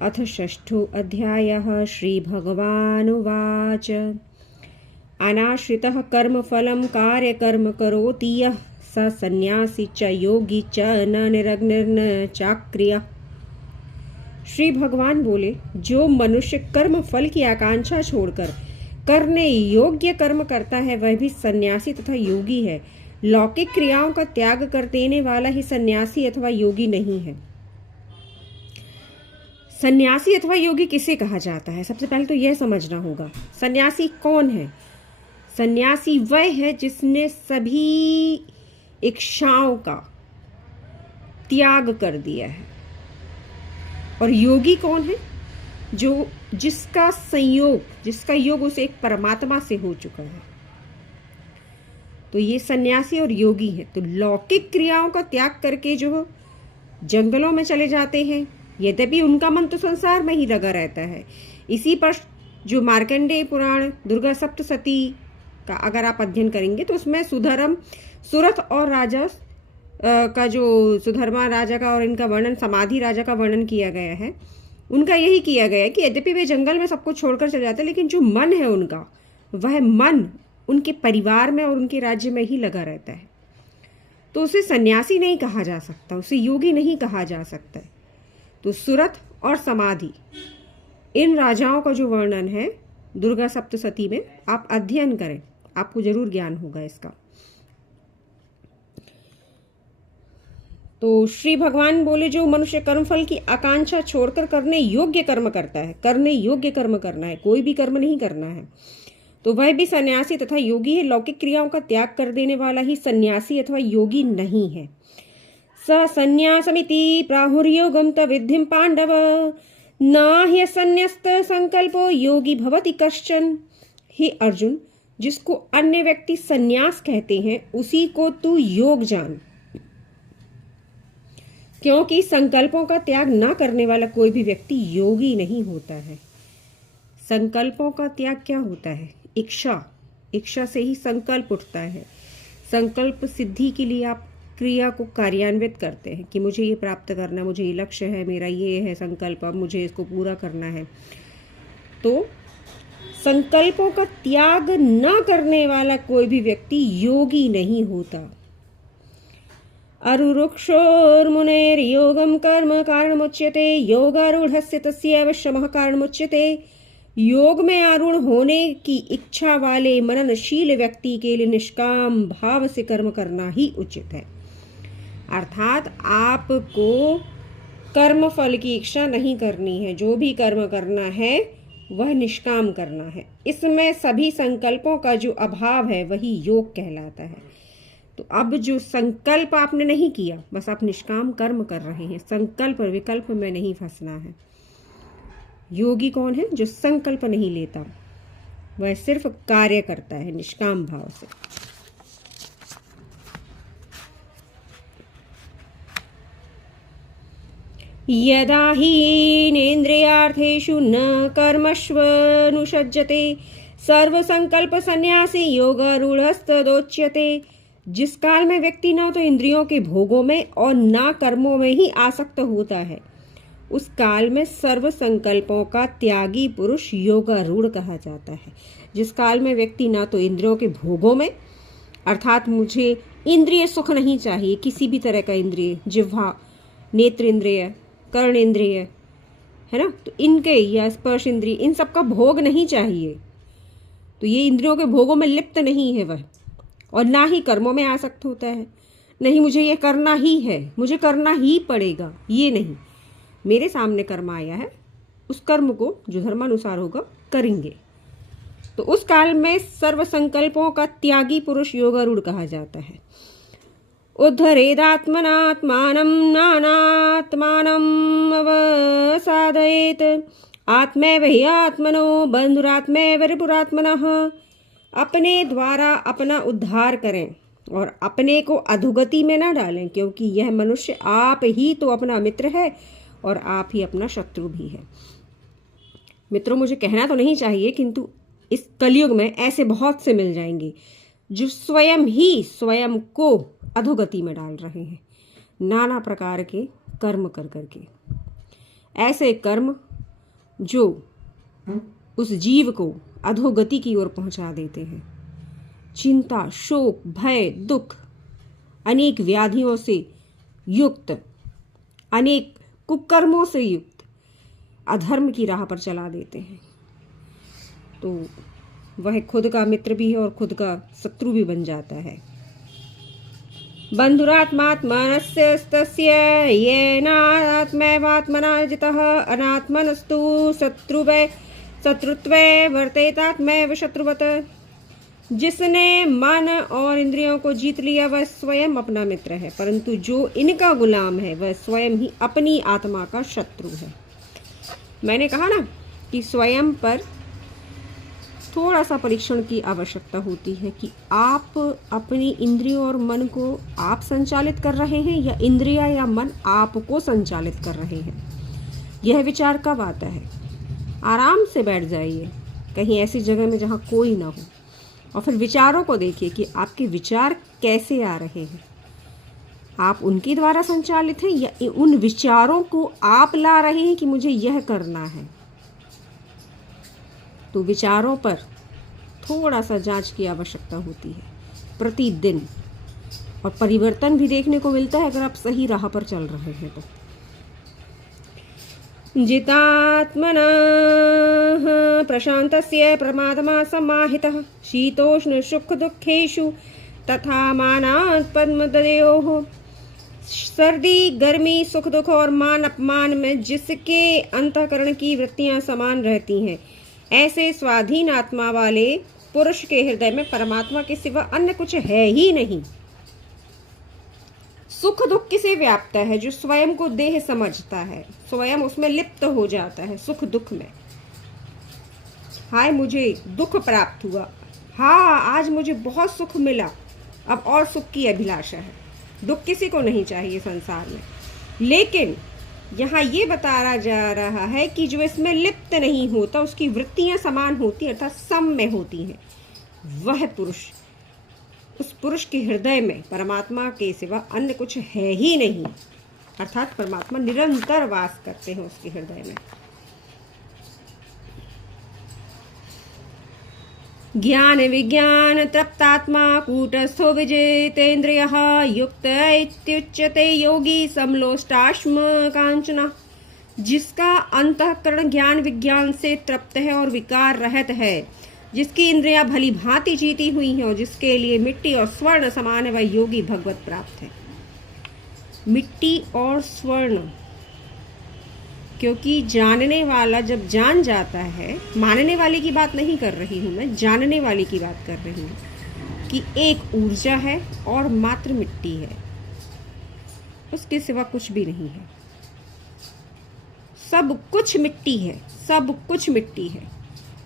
अथ षष्ठो अध्यायः। श्रीभगवानुवाच अनाश्रितः कर्मफलं कार्यकर्म करोति यः स सन्न्यासी च योगी च न निरग्निर्न चाक्रियः। श्री भगवान बोले, जो मनुष्य कर्म फल की आकांक्षा छोड़कर करने योग्य कर्म करता है वह भी सन्यासी तथा योगी है। लौकिक क्रियाओं का त्याग कर देने वाला ही सन्यासी अथवा योगी नहीं है। सन्यासी अथवा योगी किसे कहा जाता है? सबसे पहले तो यह समझना होगा, सन्यासी कौन है। सन्यासी वह है जिसने सभी इच्छाओं का त्याग कर दिया है। और योगी कौन है? जिसका योग उसे एक परमात्मा से हो चुका है। तो ये सन्यासी और योगी है। तो लौकिक क्रियाओं का त्याग करके जो जंगलों में चले जाते हैं, यद्यपि उनका मन तो संसार में ही लगा रहता है। इसी पर जो मार्कंडेय पुराण दुर्गा सप्तशती का अगर आप अध्ययन करेंगे तो उसमें सुरथ और राजस का जो सुधर्मा राजा का और इनका वर्णन, समाधि राजा का वर्णन किया गया है। उनका यही किया गया है कि यद्यपि वे जंगल में सब कुछ छोड़कर चले जाते हैं, लेकिन जो मन है उनका, वह मन उनके परिवार में और उनके राज्य में ही लगा रहता है। तो उसे सन्यासी नहीं कहा जा सकता, उसे योगी नहीं कहा जा सकता। तो सुरथ और समाधि इन राजाओं का जो वर्णन है दुर्गा सप्तशती में, आप अध्ययन करें, आपको जरूर ज्ञान होगा इसका। तो श्री भगवान बोले, जो मनुष्य कर्मफल की आकांक्षा छोड़कर करने योग्य कर्म करता है, करने योग्य कर्म करना है, कोई भी कर्म नहीं करना है, तो वह भी सन्यासी तथा योगी है। लौकिक क्रियाओं का त्याग कर देने वाला ही सन्यासी अथवा योगी नहीं है। स सन्यासमिति प्राहुर्योगम तविद्धिं पांडव न ह्यसन्यस्त संकल्पो योगी भवति कश्चन। हे अर्जुन, जिसको अन्य व्यक्ति सन्यास कहते हैं उसी को तू योग जान, क्योंकि संकल्पों का त्याग न करने वाला कोई भी व्यक्ति योगी नहीं होता है। संकल्पों का त्याग क्या होता है? इच्छा से ही संकल्प उठता है। संकल्प सिद्धि के लिए आप क्रिया को कार्यान्वित करते हैं कि मुझे ये प्राप्त करना, मुझे ये लक्ष्य है, मेरा ये है संकल्प, अब मुझे इसको पूरा करना है। तो संकल्पों का त्याग न करने वाला कोई भी व्यक्ति योगी नहीं होता। अरुरुक्षोर्मुनेर्योगं कर्म कारणमुच्यते योगारूढ़स्य तस्यैव शमः कारणमुच्यते। योग में आरूढ़ होने की इच्छा वाले मननशील व्यक्ति के लिए निष्काम भाव से कर्म करना ही उचित है। अर्थात आपको कर्म फल की इच्छा नहीं करनी है। जो भी कर्म करना है वह निष्काम करना है। इसमें सभी संकल्पों का जो अभाव है वही योग कहलाता है। तो अब जो संकल्प आपने नहीं किया, बस आप निष्काम कर्म कर रहे हैं, संकल्प और विकल्प में नहीं फंसना है। योगी कौन है? जो संकल्प नहीं लेता, वह सिर्फ कार्य करता है निष्काम भाव से। यदा हीनेन्द्रियार्थेषु न कर्मष्वनुषज्जते सर्वसंकल्प सन्यासी योगारूढ़स्तदोच्यते। जिस काल में व्यक्ति न तो इंद्रियों के भोगों में और न कर्मों में ही आसक्त होता है, उस काल में सर्व संकल्पों का त्यागी पुरुष योगारूढ़ कहा जाता है। जिस काल में व्यक्ति ना तो इंद्रियों के भोगों में, अर्थात मुझे इंद्रिय सुख नहीं चाहिए, किसी भी तरह का इंद्रिय, जिह्वा, नेत्र इंद्रिय, कर्ण इंद्रिय, है ना, तो इनके या स्पर्श इंद्रिय, इन सब का भोग नहीं चाहिए। तो ये इंद्रियों के भोगों में लिप्त नहीं है वह, और ना ही कर्मों में आसक्त होता है। नहीं मुझे ये करना ही है, मुझे करना ही पड़ेगा, ये नहीं। मेरे सामने कर्म आया है, उस कर्म को जो धर्मानुसार होगा करेंगे। तो उस काल में सर्व संकल्पों का त्यागी पुरुष योगारूढ़ कहा जाता है। उद्धरेदात्मनात्मानं नानात्मानं अवसादयेत् आत्मैव हि आत्मनो बन्धुरात्मैव रिपुरात्मनः। अपने द्वारा अपना उद्धार करें और अपने को अधोगति में न डालें, क्योंकि यह मनुष्य आप ही तो अपना मित्र है और आप ही अपना शत्रु भी है। मित्रों, मुझे कहना तो नहीं चाहिए, किंतु इस कलयुग में ऐसे बहुत से मिल जाएंगे जो स्वयं ही स्वयं को अधोगति में डाल रहे हैं नाना प्रकार के कर्म कर करके। ऐसे कर्म जो उस जीव को अधोगति की ओर पहुंचा देते हैं। चिंता, शोक, भय, दुख, अनेक व्याधियों से युक्त, अनेक कुकर्मों से युक्त अधर्म की राह पर चला देते हैं। तो वह खुद का मित्र भी है और खुद का शत्रु भी बन जाता है। बंधुरात्मात्मनस्तस्य येनात्मैवात्मना जितः अनात्मनस्तु शत्रुत्वे वर्तेतात्मैव शत्रुवत्। जिसने मन और इंद्रियों को जीत लिया वह स्वयं अपना मित्र है, परंतु जो इनका गुलाम है वह स्वयं ही अपनी आत्मा का शत्रु है। मैंने कहा ना कि स्वयं पर थोड़ा सा परीक्षण की आवश्यकता होती है कि आप अपनी इंद्रियों और मन को आप संचालित कर रहे हैं या इंद्रिया या मन आपको संचालित कर रहे हैं। यह विचार कब आता है? आराम से बैठ जाइए कहीं ऐसी जगह में जहाँ कोई ना हो और फिर विचारों को देखिए कि आपके विचार कैसे आ रहे हैं। आप उनके द्वारा संचालित हैं या उन विचारों को आप ला रहे हैं कि मुझे यह करना है। तो विचारों पर थोड़ा सा जांच की आवश्यकता होती है प्रतिदिन, और परिवर्तन भी देखने को मिलता है अगर आप सही राह पर चल रहे हैं तो। जितात्मना प्रशांतस्य प्रमात्मा समाहितः शीतोष्ण सुख दुखेषु तथा मानात् पद्मदयोः। सर्दी, गर्मी, सुख दुख और मान अपमान में जिसके अंतःकरण की वृत्तियां समान रहती हैं, ऐसे स्वाधीन आत्मा वाले पुरुष के हृदय में परमात्मा के सिवा अन्य कुछ है ही नहीं। सुख दुख किसे व्याप्त है? जो स्वयं को देह समझता है, स्वयं उसमें लिप्त हो जाता है सुख दुख में। हाय मुझे दुख प्राप्त हुआ, हाँ आज मुझे बहुत सुख मिला, अब और सुख की अभिलाषा है। दुख किसी को नहीं चाहिए संसार में, लेकिन यहाँ ये बताया जा रहा है कि जो इसमें लिप्त नहीं होता, उसकी वृत्तियां समान होती अर्थात सम में होती हैं, वह पुरुष, उस पुरुष के हृदय में परमात्मा के सिवा अन्य कुछ है ही नहीं, अर्थात परमात्मा निरंतर वास करते हैं उसके हृदय में। ज्ञान विज्ञान तृप्तात्मा कूटस्थो विजितेन्द्रियः युक्त इत्युच्यते योगी समलोष्टाश्म कांचना। जिसका अंतःकरण ज्ञान विज्ञान से तृप्त है और विकार रहित है, जिसकी इंद्रियां भली भांति जीती हुई हैं और जिसके लिए मिट्टी और स्वर्ण समान है, वह योगी भगवत प्राप्त है। मिट्टी और स्वर्ण, क्योंकि जानने वाला जब जान जाता है, मानने वाले की बात नहीं कर रही हूँ मैं, जानने वाले की बात कर रही हूँ कि एक ऊर्जा है और मात्र मिट्टी है, उसके सिवा कुछ भी नहीं है। सब कुछ मिट्टी है, सब कुछ मिट्टी है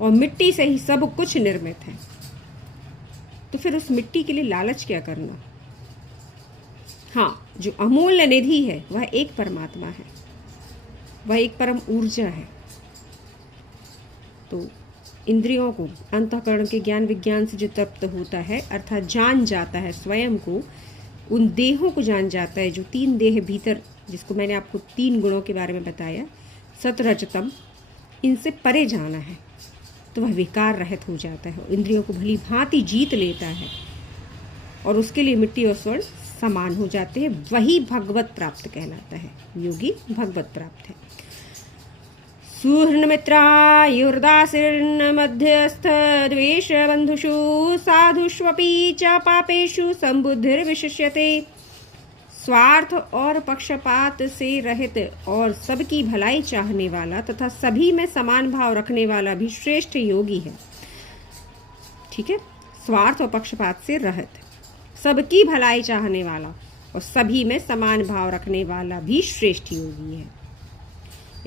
और मिट्टी से ही सब कुछ निर्मित है। तो फिर उस मिट्टी के लिए लालच क्या करना? हाँ, जो अमूल्य निधि है वह एक परमात्मा है, वह एक परम ऊर्जा है। तो इंद्रियों को अंतःकरण के ज्ञान विज्ञान से जो तृप्त होता है, अर्थात जान जाता है स्वयं को, उन देहों को जान जाता है जो तीन देह भीतर, जिसको मैंने आपको तीन गुणों के बारे में बताया, सतरजतम, इनसे परे जाना है, तो वह विकार रहित हो जाता है, इंद्रियों को भली भांति जीत लेता है और उसके लिए मिट्टी और स्वर्ण समान हो जाते हैं। वही भगवत प्राप्त कहलाता है, योगी भगवत प्राप्त है। सुहृन्मित्रायुर्दासीर्न मध्यस्थ द्वेष बंधुषु साधुष्वपि च पापेषु संबुद्धिर्विशिष्यते। स्वार्थ और पक्षपात से रहित और सबकी भलाई चाहने वाला तथा सभी में समान भाव रखने वाला भी श्रेष्ठ योगी है। ठीक है, स्वार्थ और पक्षपात से रहित, सबकी भलाई चाहने वाला और सभी में समान भाव रखने वाला भी श्रेष्ठ योगी है।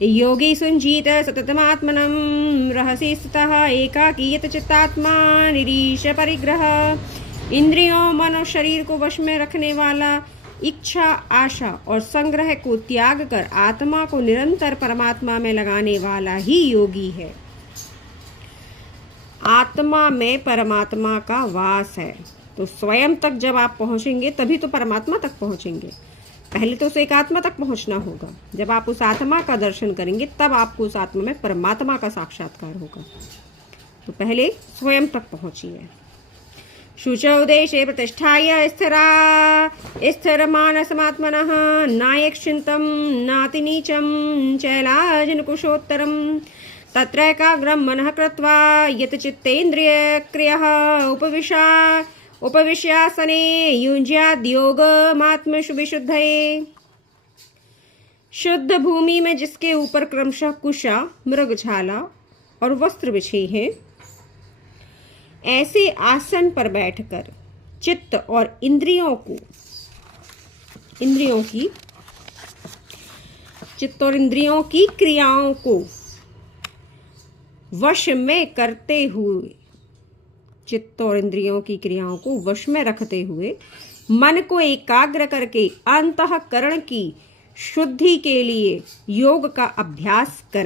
योगी सुंजीत सततमात्मनं रहसि स्थितः एकाकीयत चित्तात्मा निरीश परिग्रह। इंद्रियों, मन और शरीर को वश में रखने वाला, इच्छा, आशा और संग्रह को त्याग कर आत्मा को निरंतर परमात्मा में लगाने वाला ही योगी है। आत्मा में परमात्मा का वास है, तो स्वयं तक जब आप पहुंचेंगे तभी तो परमात्मा तक पहुंचेंगे। पहले तो उस एक आत्मा तक पहुंचना होगा। जब आप उस आत्मा का दर्शन करेंगे तब आपको उस आत्मा में परमात्मा का साक्षात्कार होगा। तो पहले स्वयं तक पहुंचिए। शुचौ देशे प्रतिष्ठाय स्थिरमानसमात्मनः नायक्षिन्तं नातिनीचं चैलाजिनकुशोत्तरं तत्रैकाग्रं मनः कृत्वा यत् चित्तेन्द्रियक्रियः उपविश्यासने युञ्ज्याद्योगमात्मशु विशुद्धये। शुद्ध भूमि में जिसके ऊपर क्रमशः कुशा, मृगछाला और वस्त्र बिछे हैं, ऐसे आसन पर बैठकर चित्त और इंद्रियों की क्रियाओं को वश में करते हुए, चित्त और इंद्रियों की क्रियाओं को वश में रखते हुए मन को एकाग्र करके अंतःकरण की शुद्धि के लिए योग का अभ्यास करें।